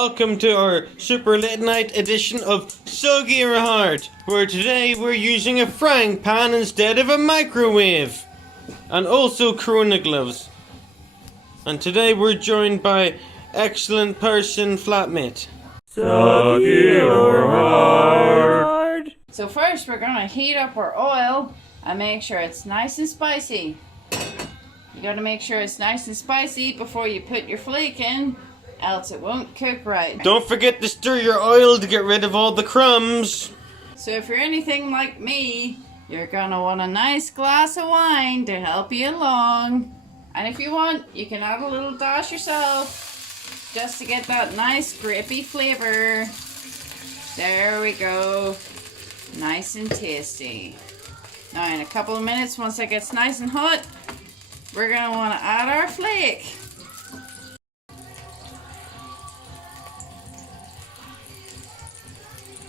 Welcome to our super late night edition of Soggy or Hard, where today we're using a frying pan instead of a microwave. And also Corona gloves. And today we're joined by excellent person flatmate. Soggy or hard? So first we're gonna heat up our oil and make sure it's nice and spicy. You gotta make sure it's nice and spicy before you put your flake in, else it won't cook right. Don't forget to stir your oil to get rid of all the crumbs. So if you're anything like me, you're gonna want a nice glass of wine to help you along. And if you want, you can add a little dash yourself, just to get that nice grapey flavor. There we go. Nice and tasty. Now in a couple of minutes, once it gets nice and hot, we're gonna wanna add our flake.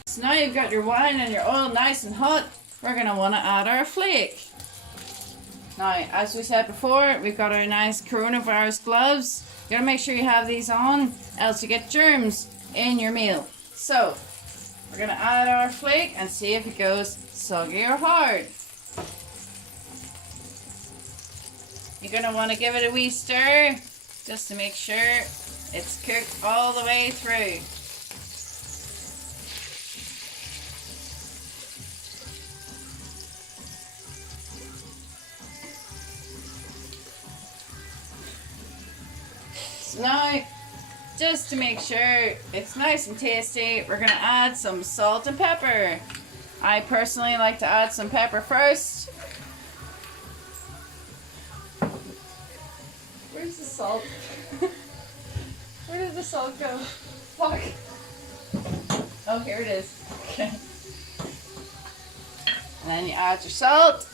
So now you've got your wine and your oil nice and hot, we're going to want to add our flake. Now, as we said before, we've got our nice coronavirus gloves. You got to make sure you have these on, else you get germs in your meal. So, we're going to add our flake and see if it goes soggy or hard. You're going to want to give it a wee stir, just to make sure it's cooked all the way through. So now, just to make sure it's nice and tasty, we're going to add some salt and pepper. I personally like to add some pepper first. Where's the salt? Where did the salt go? Fuck. Oh, here it is. Okay. And then you add your salt.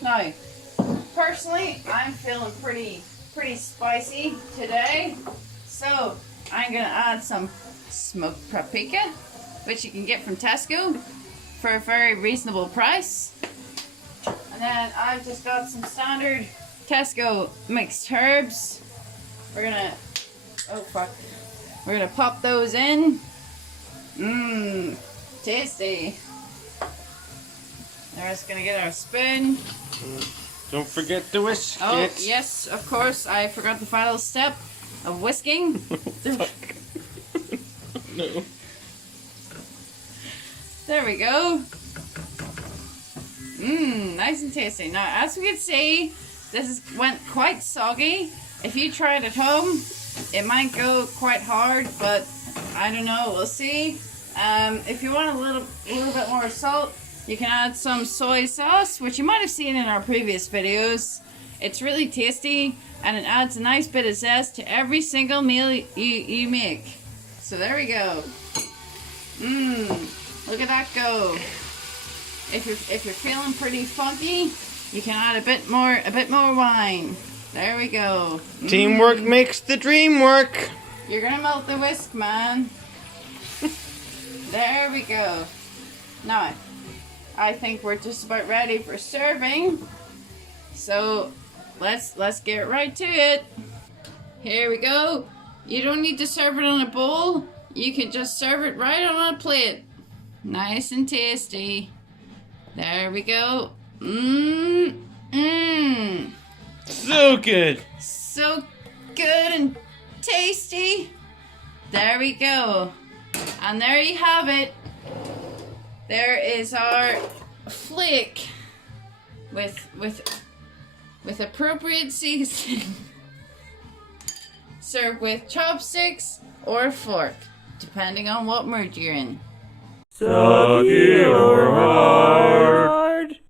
Now, personally, I'm feeling pretty spicy today, so I'm gonna add some smoked paprika, which you can get from Tesco for a very reasonable price. And then I've just got some standard Tesco mixed herbs. We're gonna pop those in. Mmm, tasty. Now we're just gonna get our spoon. Don't forget to whisk Oh, it. yes, of course. I forgot the final step of whisking. No. There we go. Mmm, nice and tasty. Now, as we can see, went quite soggy. If you try it at home, it might go quite hard, but I don't know. We'll see. If you want a little bit more salt, you can add some soy sauce, which you might have seen in our previous videos. It's really tasty, and it adds a nice bit of zest to every single meal you make. So there we go. Mmm, look at that go. If you're feeling pretty funky, you can add a bit more wine. There we go. Teamwork makes the dream work. You're gonna melt the whisk, man. There we go. Now, I think we're just about ready for serving. So let's get right to it. Here we go. You don't need to serve it on a bowl. You can just serve it right on a plate. Nice and tasty. There we go. So good. So good and tasty. There we go. And there you have it. There is our flake with appropriate seasoning. Serve with chopsticks or a fork, depending on what mood you're in. Soggy or hard?